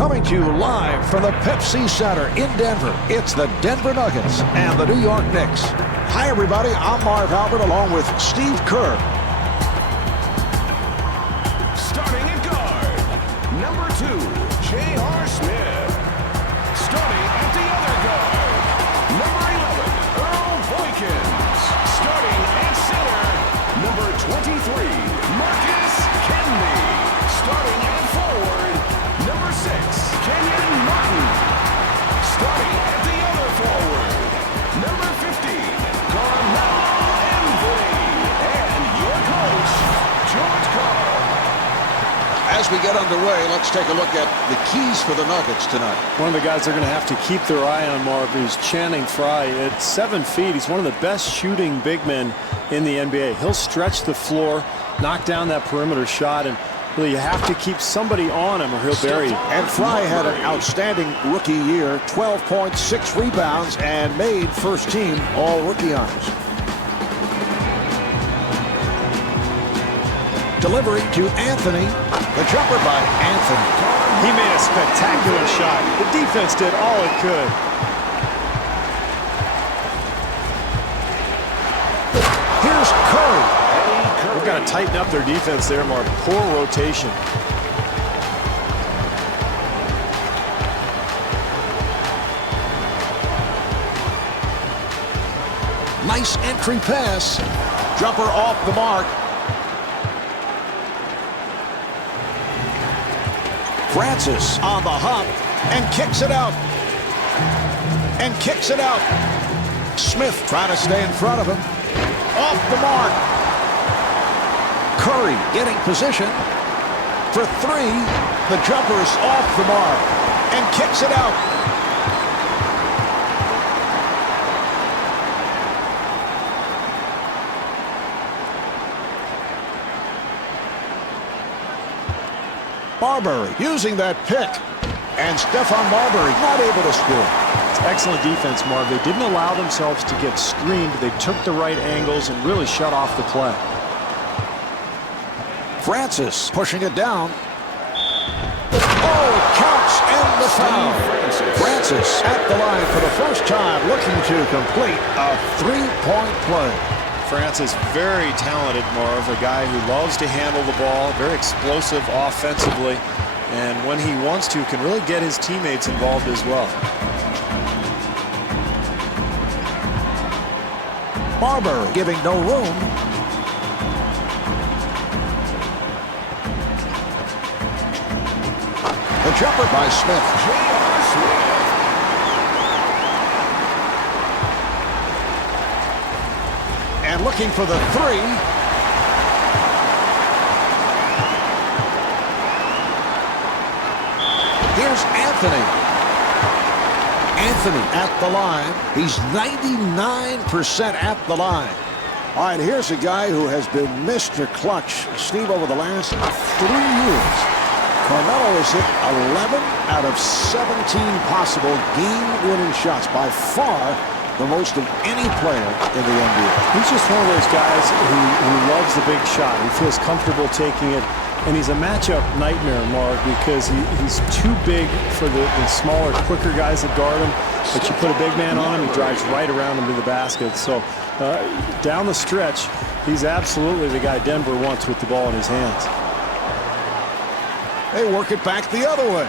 Coming to you live from the Pepsi Center in Denver, it's the Denver Nuggets and the New York Knicks. Hi, everybody. I'm Marv Albert along with Steve Kerr. Starting at guard, number 2, J.R. Smith. Starting at the other guard, number 11, Earl Boykins. Starting at center, number 23, Marcus Kennedy. Starting at forward, number 6, Kenyon Martin. Starting at the other forward, number 15, Carmelo Anthony. And your coach, George Karl. As we get underway, let's take a look at the keys for the Nuggets tonight. One of the guys they're going to have to keep their eye on, Marv, is Channing Frye. At 7 feet, he's one of the best shooting big men in the NBA. He'll stretch the floor, knock down that perimeter shot, and really you have to keep somebody on him or he'll bury you. And Frye had an outstanding rookie year, 12 points, 6 rebounds, and made first-team all-rookie honors. Delivery to Anthony. The jumper by Anthony. He made a spectacular shot. The defense did all it could. Here's Curry. They've got to tighten up their defense there, Marv. Poor rotation. Nice entry pass. Jumper off the mark. Francis on the hop and kicks it out. And kicks it out. Smith trying to stay in front of him. Off the mark. Curry getting position for 3. The jumper's off the mark and kicks it out. Marbury using that pick. And Stephon Marbury not able to score. It's excellent defense, Marv. They didn't allow themselves to get screened. They took the right angles and really shut off the play. Francis pushing it down. Oh, counts and the foul. Francis at the line for the first time looking to complete a 3-point play. Francis, very talented, Marv, a guy who loves to handle the ball, very explosive offensively, and when he wants to, can really get his teammates involved as well. Marbury giving no room. The jumper by Smith. J.R. Smith. And looking for the 3. Here's Anthony. Anthony at the line. He's 99% at the line. All right, here's a guy who has been Mr. Clutch, Steve, over the last 3 years. Carmelo has hit 11 out of 17 possible game-winning shots, by far the most of any player in the NBA. He's just one of those guys who loves the big shot. He feels comfortable taking it, and he's a matchup nightmare, Mark, because he's too big for the smaller, quicker guys that guard him. But you put a big man on him, he drives right around him to the basket. So down the stretch, he's absolutely the guy Denver wants with the ball in his hands. They work it back the other way.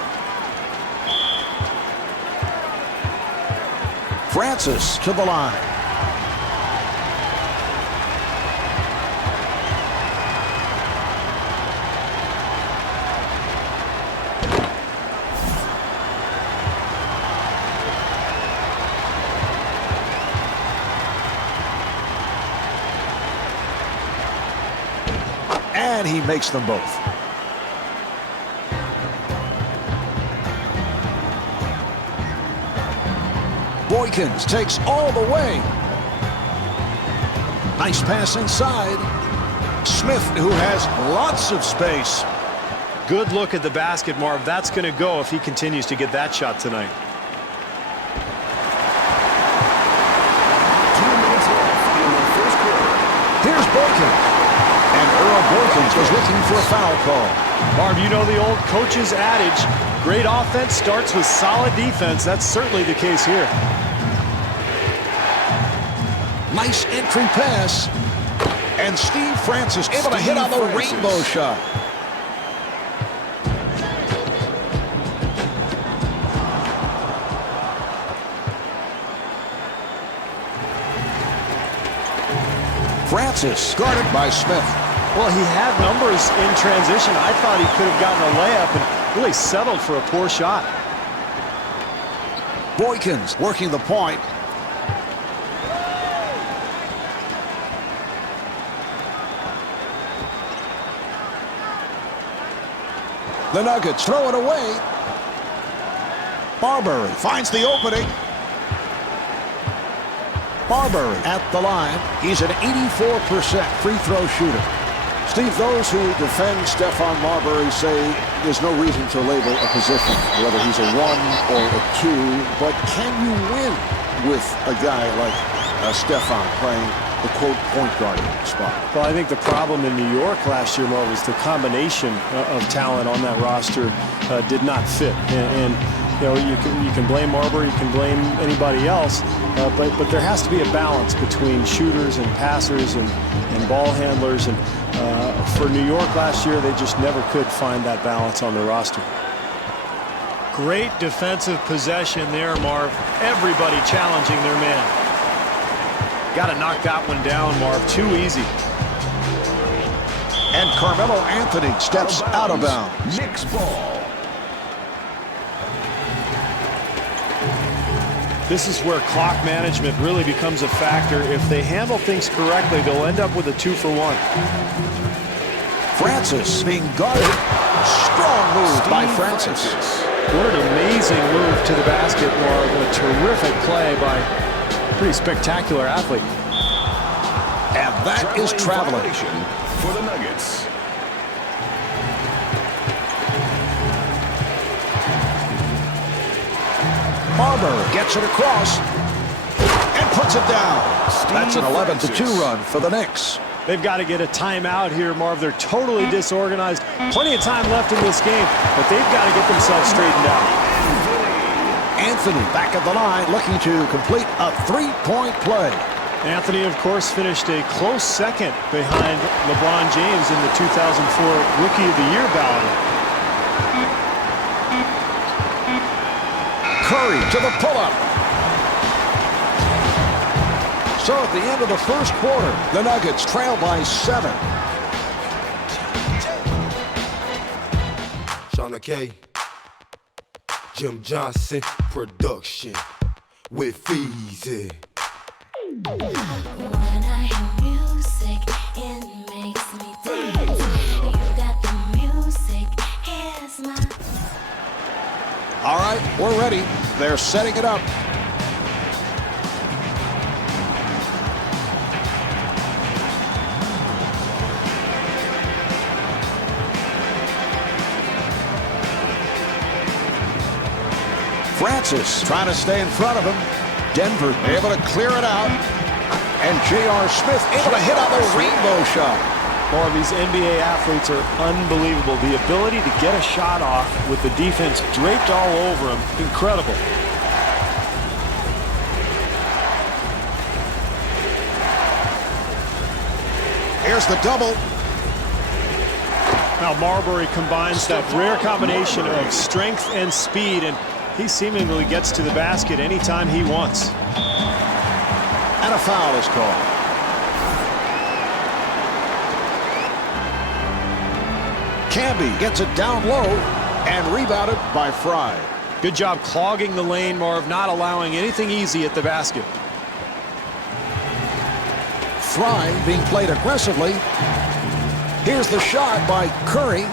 Francis to the line. And he makes them both. Boykins takes all the way. Nice pass inside. Smith, who has lots of space. Good look at the basket, Marv. That's going to go if he continues to get that shot tonight. 2 minutes left in the first quarter. Here's Boykins. And Earl Boykins was looking for a foul call. Marv, you know the old coach's adage, Great offense starts with solid defense. That's certainly the case here. Nice entry pass. And Steve Francis able to hit on the rainbow shot. Francis guarded by Smith. Well, he had numbers in transition. I thought he could have gotten a layup and really settled for a poor shot. Boykins working the point. The Nuggets throw it away. Marbury finds the opening. Marbury at the line. He's an 84% free throw shooter. Steve, those who defend Stephon Marbury say there's no reason to label a position, whether he's a 1 or a 2, but can you win with a guy like Stephon playing the quote point guard spot? Well, I think the problem in New York last year, Marv, was the combination of talent on that roster did not fit. And you know, you can blame Marbury, you can blame anybody else, but there has to be a balance between shooters and passers and ball handlers. And for New York last year, they just never could find that balance on the roster. Great defensive possession there, Marv. Everybody challenging their man. Got to knock that one down, Marv. Too easy. And Carmelo Anthony steps out of bounds. Knicks ball. This is where clock management really becomes a factor. If they handle things correctly, they'll end up with a 2-for-1. Francis being guarded. Strong move by Francis. What an amazing move to the basket, Marv. A terrific play by a pretty spectacular athlete. And that is traveling. For the Nuggets. Marbury gets it across and puts it down. That's an 11-2 run for the Knicks. They've got to get a timeout here, Marv. They're totally disorganized. Plenty of time left in this game, but they've got to get themselves straightened out. Anthony back at the line looking to complete a three-point play. Anthony, of course, finished a close second behind LeBron James in the 2004 Rookie of the Year ballot. Curry to the pull-up. So at the end of the first quarter, the Nuggets trail by 7. Shauna K, Jim Johnson production with Feezy. When I hear music, it makes me dance. You got the music, here's my... All right, we're ready. They're setting it up. Francis trying to stay in front of him. Denver able to clear it out. And J.R. Smith able to hit on the rainbow shot. More of these NBA athletes are unbelievable. The ability to get a shot off with the defense draped all over them, incredible. Here's the double. Now Marbury combines that rare combination of strength and speed, and he seemingly gets to the basket anytime he wants. And a foul is called. Camby gets it down low and rebounded by Fry. Good job clogging the lane, Marv, not allowing anything easy at the basket. Fry being played aggressively. Here's the shot by Curry.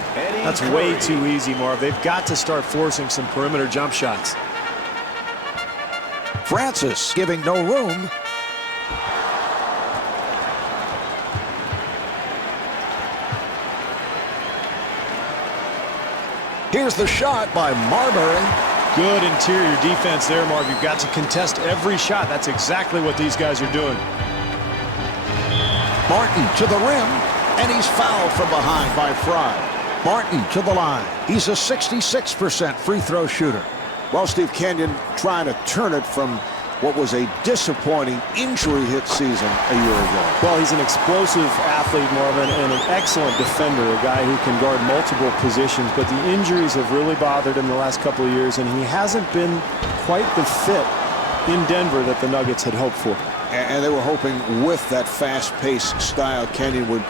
That's way too easy, Marv. They've got to start forcing some perimeter jump shots. Francis giving no room. Here's the shot by Marbury. Good interior defense there, Marv. You've got to contest every shot. That's exactly what these guys are doing. Martin to the rim, and he's fouled from behind by Fry. Martin to the line. He's a 66% free throw shooter. Well, Steve, Kenyon trying to turn it from what was a disappointing injury-hit season a year ago. Well, he's an explosive athlete, Marvin, and an excellent defender, a guy who can guard multiple positions, but the injuries have really bothered him the last couple of years, and he hasn't been quite the fit in Denver that the Nuggets had hoped for. And they were hoping with that fast-paced style, Kenyon would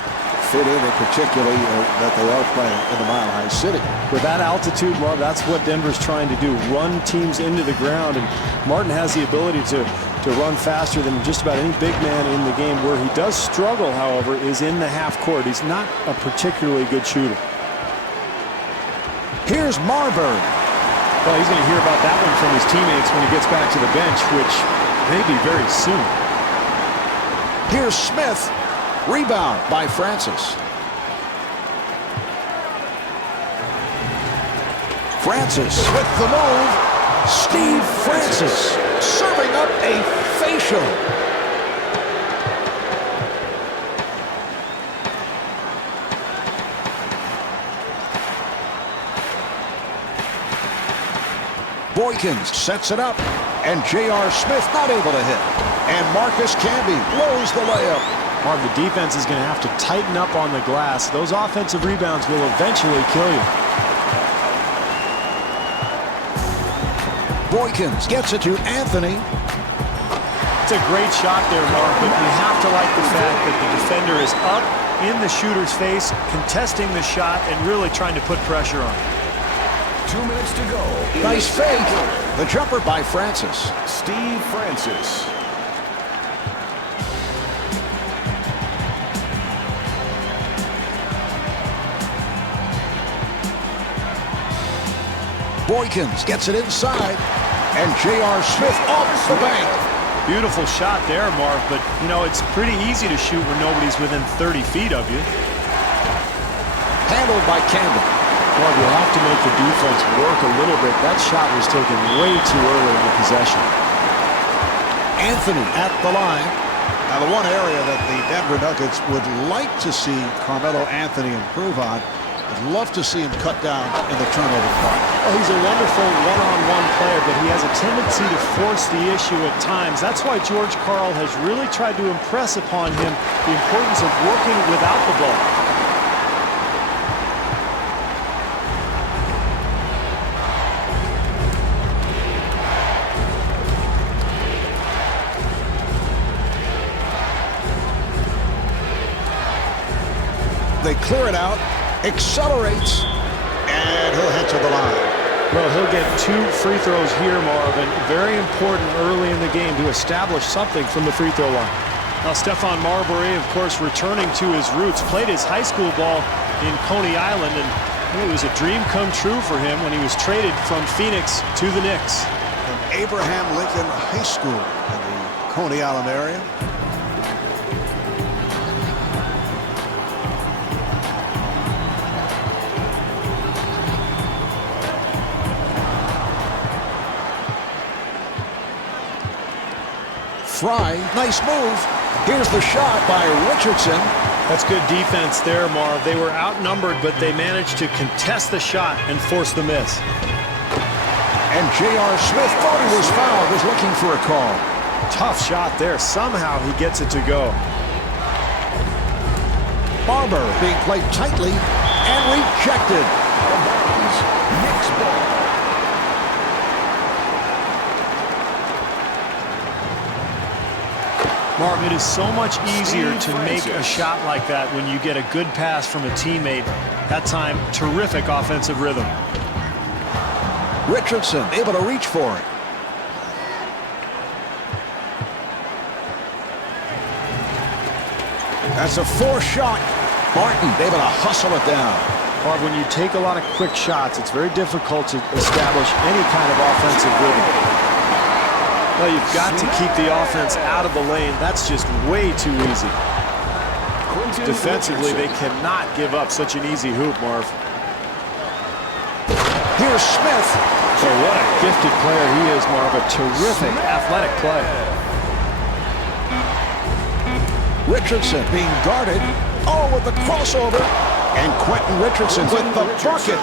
fit in, and particularly that they are playing in the Mile High City. With that altitude, Marv, that's what Denver's trying to do, run teams into the ground, and Martin has the ability to run faster than just about any big man in the game. Where he does struggle, however, is in the half court. He's not a particularly good shooter. Here's Marbury. Well, he's going to hear about that one from his teammates when he gets back to the bench, which may be very soon. Here's Smith. Rebound by Francis. Francis with the move. Steve Francis serving up a facial. Boykins sets it up, and J.R. Smith not able to hit. And Marcus Camby blows the layup. Marv, the defense is going to have to tighten up on the glass. Those offensive rebounds will eventually kill you. Boykins gets it to Anthony. It's a great shot there, Marv, but you have to like the fact that the defender is up in the shooter's face, contesting the shot, and really trying to put pressure on him. 2 minutes to go. Nice fake. The jumper by Francis. Steve Francis. Boykins gets it inside, and J.R. Smith off the bank. Beautiful shot there, Marv, but, you know, it's pretty easy to shoot when nobody's within 30 feet of you. Handled by Campbell. Marv, you'll have to make the defense work a little bit. That shot was taken way too early in the possession. Anthony at the line. Now, the one area that the Denver Nuggets would like to see Carmelo Anthony improve on, I'd love to see him cut down in the turnover department. Well, he's a wonderful one-on-one player, but he has a tendency to force the issue at times. That's why George Karl has really tried to impress upon him the importance of working without the ball. They clear it out. Accelerates, and he'll head to the line. Well, he'll get 2 free throws here, Marvin. Very important early in the game to establish something from the free throw line. Now, Stephon Marbury, of course, returning to his roots, played his high school ball in Coney Island, and it was a dream come true for him when he was traded from Phoenix to the Knicks. From Abraham Lincoln High School in the Coney Island area. Fry, nice move. Here's the shot by Richardson. That's good defense there, Marv. They were outnumbered, but they managed to contest the shot and force the miss. And J.R. Smith thought he was fouled, was looking for a call. Tough shot there. Somehow he gets it to go. Barber being played tightly and rejected. Knicks ball. Marv, it is so much easier to make a shot like that when you get a good pass from a teammate. That time, terrific offensive rhythm. Richardson able to reach for it. That's a 4 shot. Martin able to hustle it down. Marv, when you take a lot of quick shots, it's very difficult to establish any kind of offensive rhythm. Well, you've got to keep the offense out of the lane. That's just way too easy. Defensively, they cannot give up such an easy hoop, Marv. Here's Smith. So what a gifted player he is, Marv. A terrific athletic play. Richardson being guarded. Oh, with the crossover. And Quentin Richardson with the bucket.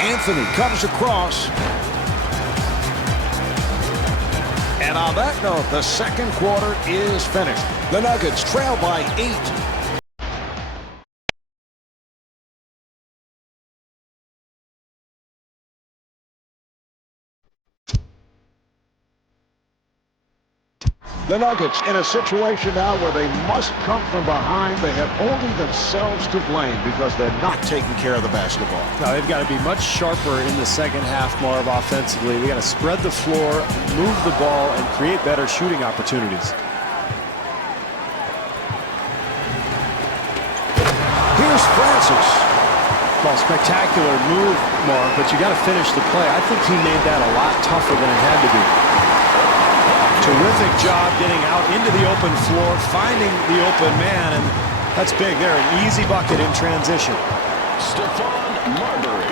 Anthony comes across. And on that note, the second quarter is finished. The Nuggets trail by 8. The Nuggets in a situation now where they must come from behind. They have only themselves to blame because they're not taking care of the basketball. Now, they've got to be much sharper in the second half, Marv, offensively. They got to spread the floor, move the ball, and create better shooting opportunities. Here's Francis. Well, spectacular move, Marv, but you got to finish the play. I think he made that a lot tougher than it had to be. Terrific job getting out into the open floor, finding the open man, and that's big there. An easy bucket in transition. Stephon Marbury.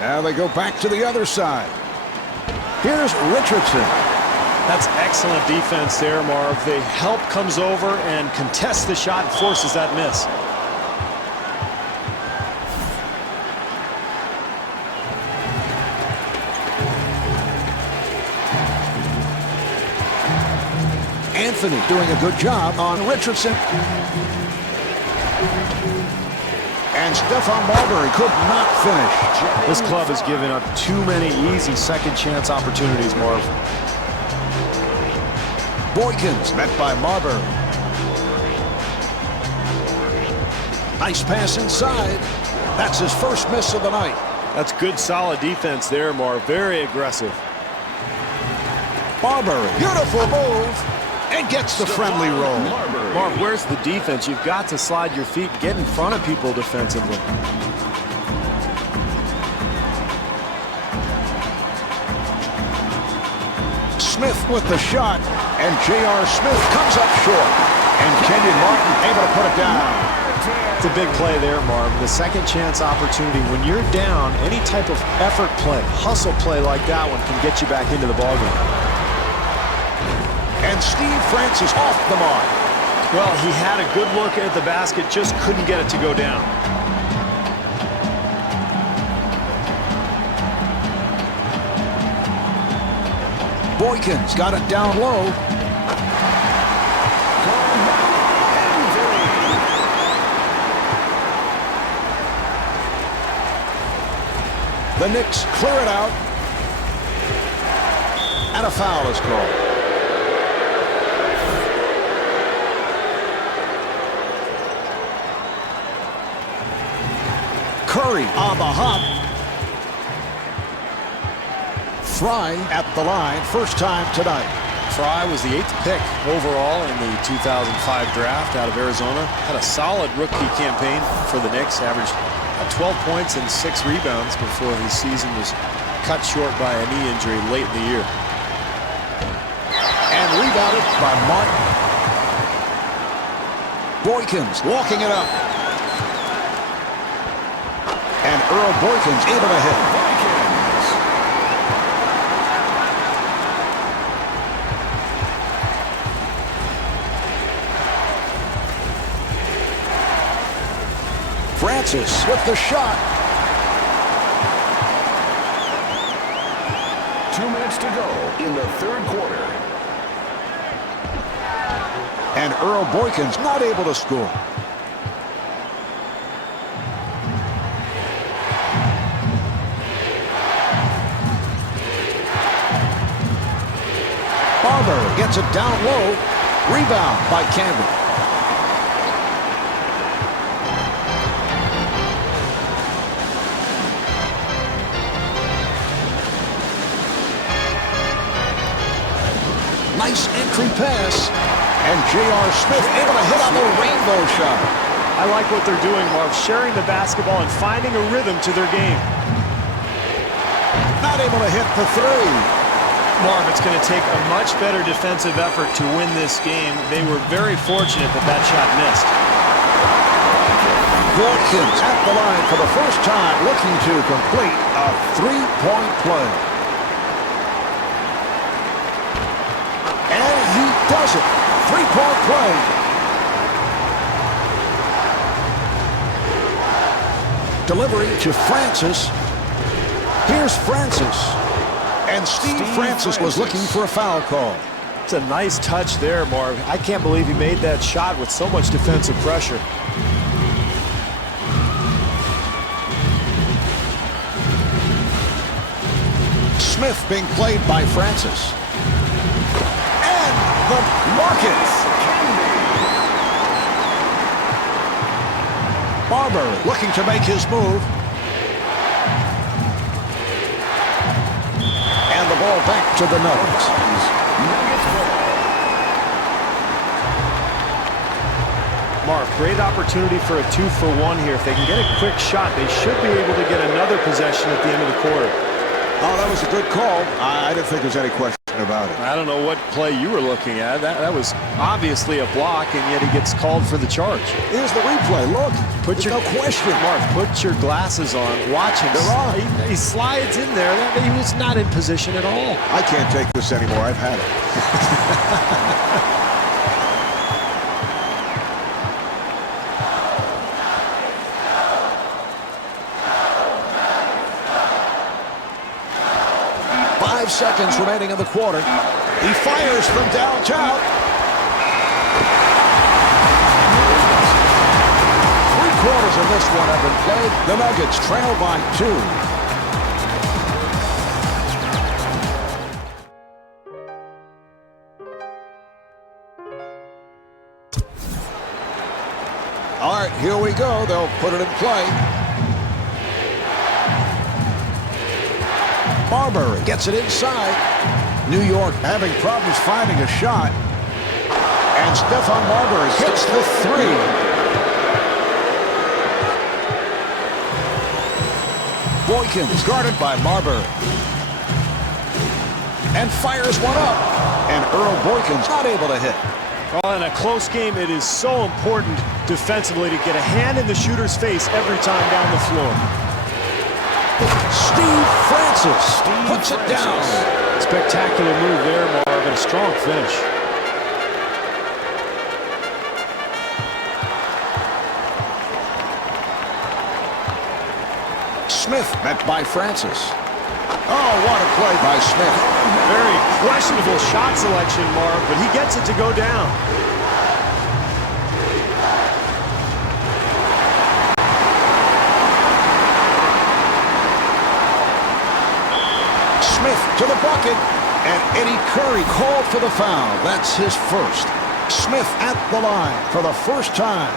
Now they go back to the other side. Here's Richardson. That's excellent defense there, Marv. The help comes over and contests the shot and forces that miss. Anthony doing a good job on Richardson. And Stephon Marbury could not finish. This club has given up too many easy second chance opportunities, Marv. Boykins met by Marbury. Nice pass inside. That's his first miss of the night. That's good, solid defense there, Marv. Very aggressive. Marbury, beautiful move. And gets the friendly roll. Marv, where's the defense? You've got to slide your feet, get in front of people defensively. Smith with the shot, and J.R. Smith comes up short. And Kenyon Martin able to put it down. It's a big play there, Marv. The second chance opportunity. When you're down, any type of effort play, hustle play like that one can get you back into the ballgame. And Steve Francis off the mark. Well, he had a good look at the basket, just couldn't get it to go down. Boykins got it down low. The Knicks clear it out. And a foul is called. Curry on the hop. Fry at the line, first time tonight. Fry was the 8th pick overall in the 2005 draft out of Arizona. Had a solid rookie campaign for the Knicks, averaged 12 points and 6 rebounds before his season was cut short by a knee injury late in the year. And rebounded by Martin. Boykins walking it up. And Earl Boykins able to hit. Francis with the shot. 2 minutes to go in the third quarter. And Earl Boykins not able to score. Barber gets it down low. Rebound by Campbell. Nice entry pass. And J.R. Smith able to hit on the rainbow shot. I like what they're doing, Marv, sharing the basketball and finding a rhythm to their game. Not able to hit the three. Marv, it's going to take a much better defensive effort to win this game. They were very fortunate that that shot missed. Boykins at the line for the first time, looking to complete a three-point play. does it. Three-point play. Delivery to Francis. Here's Francis. And Steve Francis was looking for a foul call. It's a nice touch there, Marv. I can't believe he made that shot with so much defensive pressure. Smith being played by Francis. And the bucket. Barber looking to make his move. And the ball back to the Nuggets. Mark, great opportunity for a 2-for-1 here. If they can get a quick shot, they should be able to get another possession at the end of the quarter. Oh, that was a good call. I didn't think there's any question about it. I don't know what play you were looking at. That was obviously a block, and yet he gets called for the charge. Here's the replay. Look, there's no question. Mark, put your glasses on. Watch him. They're on. He slides in there. He was not in position at all. I can't take this anymore. I've had it. 5 seconds remaining in the quarter. He fires from downtown. 3/4 of this one have been played. The Nuggets trail by 2. All right, here we go. They'll put it in play. Marbury gets it inside. New York having problems finding a shot. And Stephon Marbury hits the 3. Boykins guarded by Marbury. And fires one up. And Earl Boykins not able to hit. Well, in a close game, it is so important defensively to get a hand in the shooter's face every time down the floor. Steve Francis puts it down. Spectacular move there, Marv, and a strong finish. Smith met by Francis. Oh, what a play by Smith. Very questionable shot selection, Marv, but he gets it to go down. Smith to the bucket, and Eddie Curry called for the foul. That's his first. Smith at the line for the first time.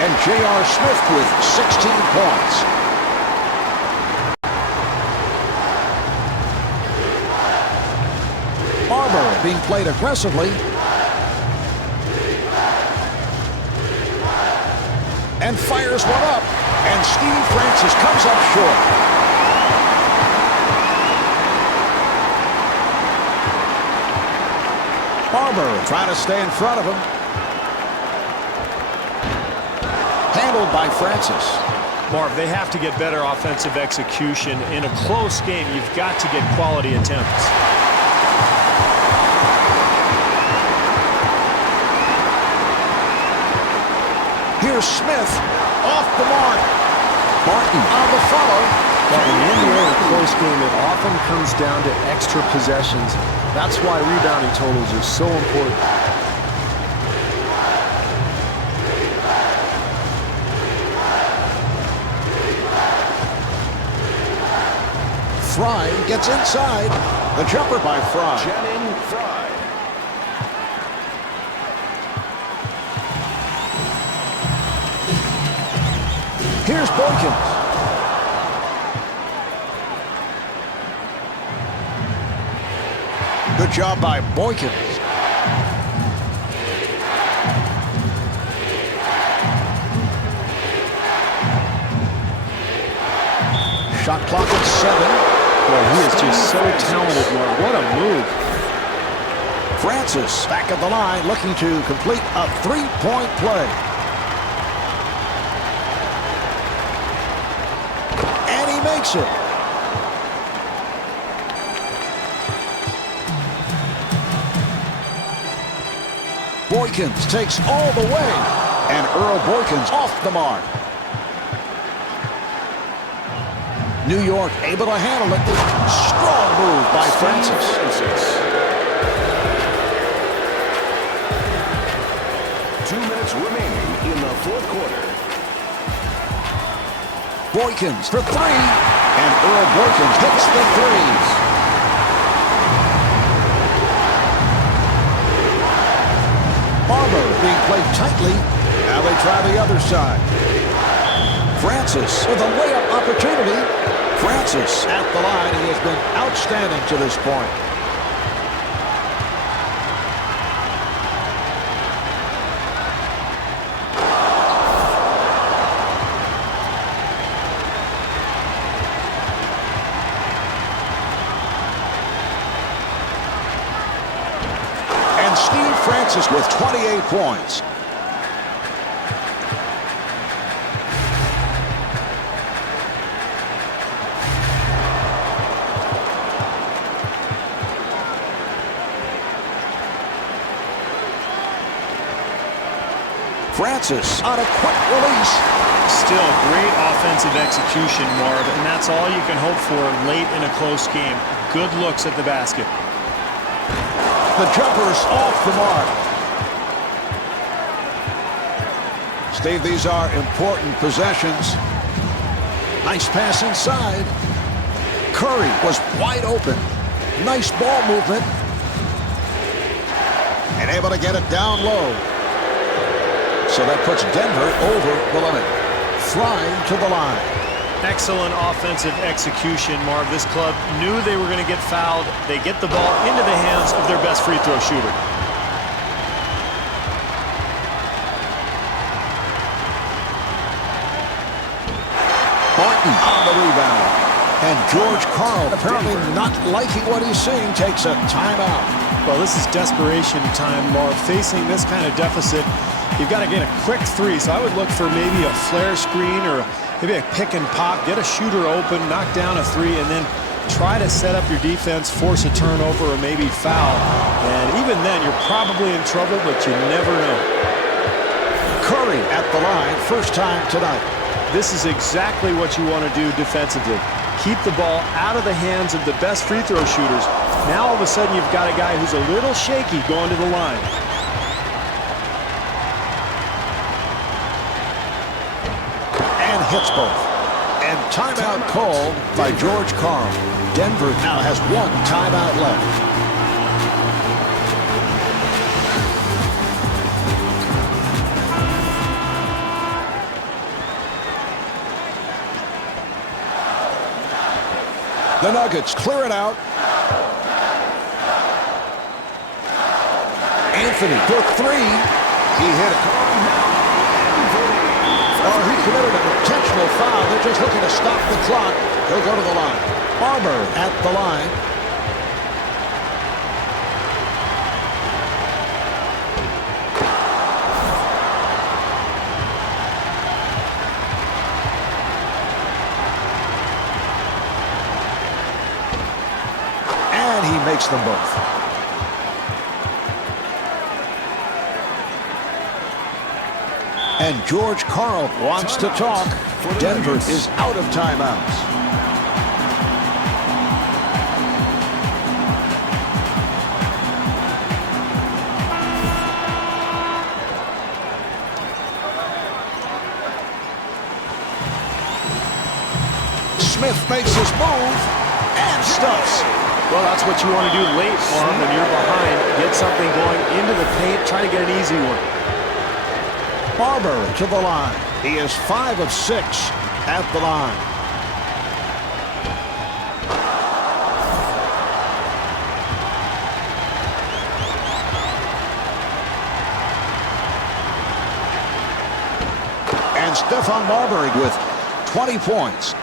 And J.R. Smith with 16 points. Barber being played aggressively. And fires one up. And Steve Francis comes up short. Barber trying to stay in front of him. Handled by Francis. Marv, they have to get better offensive execution. In a close game, you've got to get quality attempts. Here's Smith off the mark. Martin on the follow. But in the NBA, in a close game, it often comes down to extra possessions. That's why rebounding totals are so important. Fry gets inside. The jumper by Fry. Channing Frye. Here's Boykins. Good job by Boykins. Shot clock at 7. Boy, he is just so talented, Marv. What a move. Francis back at the line looking to complete a three-point play. And he makes it. Boykins takes all the way. And Earl Boykins off the mark. New York able to handle it. Strong move by Francis. 2 minutes remaining in the fourth quarter. Boykins for three. And Earl Boykins hits the threes. Barber being played tightly. Now they try the other side. Francis with a layup opportunity. Francis at the line. He has been outstanding to this point. And Steve Francis with 28 points. Francis on a quick release. Still great offensive execution, Marv, and that's all you can hope for late in a close game. Good looks at the basket. The jumper's off the mark. Steve, these are important possessions. Nice pass inside. Curry was wide open. Nice ball movement. And able to get it down low. So that puts Denver over the limit. Flying to the line. Excellent offensive execution, Marv. This club knew they were going to get fouled. They get the ball into the hands of their best free throw shooter. Barton on the rebound. And George Karl, apparently not liking what he's seeing, takes a timeout. Well, this is desperation time, Marv. Facing this kind of deficit, you've got to get a quick three. So I would look for maybe a flare screen or maybe a pick and pop. Get a shooter open, knock down a three, and then try to set up your defense, force a turnover, or maybe foul. And even then, you're probably in trouble, but you never know. Curry at the line, first time tonight. This is exactly what you want to do defensively. Keep the ball out of the hands of the best free throw shooters. Now all of a sudden you've got a guy who's a little shaky going to the line. And hits both. And timeout called by George Karl. Denver now has one timeout left. The Nuggets clear it out. Anthony for three. He hit it. Oh, he committed an intentional foul. They're just looking to stop the clock. He'll go to the line. Barber at the line. And he makes them both. And George Karl wants to talk. Denver is out of timeouts. Smith makes his move and stuffs. Well, that's what you want to do late, Marv, when you're behind. Get something going into the paint. Try to get an easy one. Barber to the line. He is 5 of 6 at the line. And Stephon Marbury with 20 points.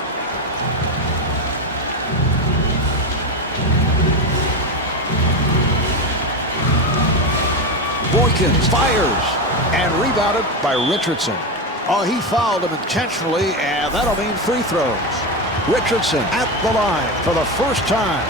Boykins fires and rebounded by Richardson. Oh, he fouled him intentionally, and that'll mean free throws. Richardson at the line for the first time.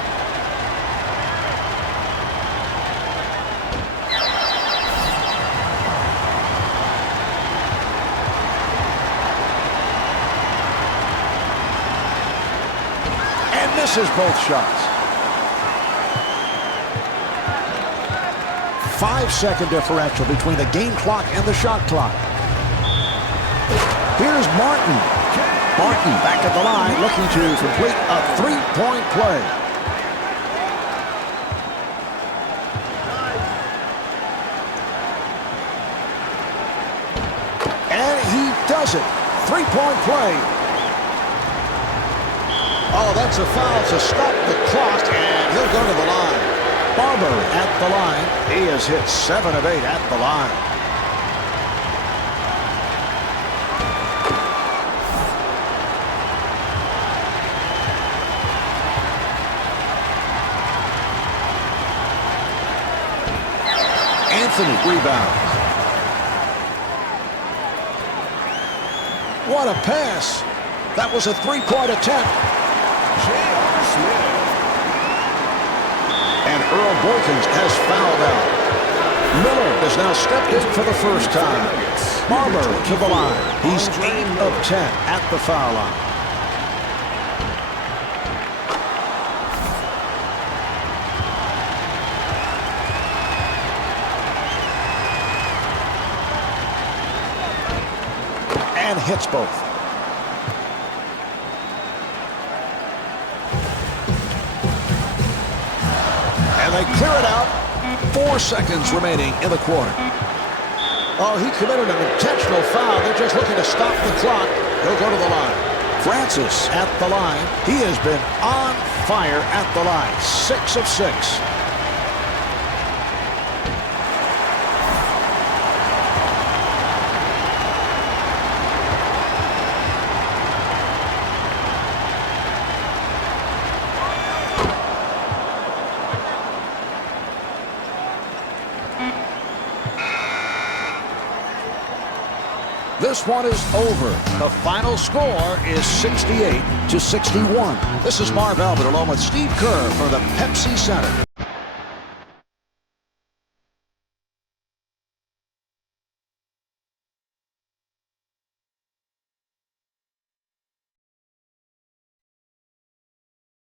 And misses both shots. 5-second differential between the game clock and the shot clock. Here's Martin. Martin back at the line looking to complete a three-point play. And he does it. Three-point play. Oh, that's a foul to stop the clock, and he'll go to the line. Barber at the line. He has hit 7 of 8 at the line. Anthony rebounds. What a pass. That was a three-point attempt. And Earl Boykins has fouled out. Miller has now stepped in for the first time. Barber to the line. He's 8 of 10 at the foul line. And hits both. And they clear it out. 4 seconds remaining in the quarter. Oh, he committed an intentional foul. They're just looking to stop the clock. He'll go to the line. Francis at the line. He has been on fire at the line. 6 of 6. This one is over. The final score is 68-61. This is Marv Albert along with Steve Kerr for the Pepsi Center.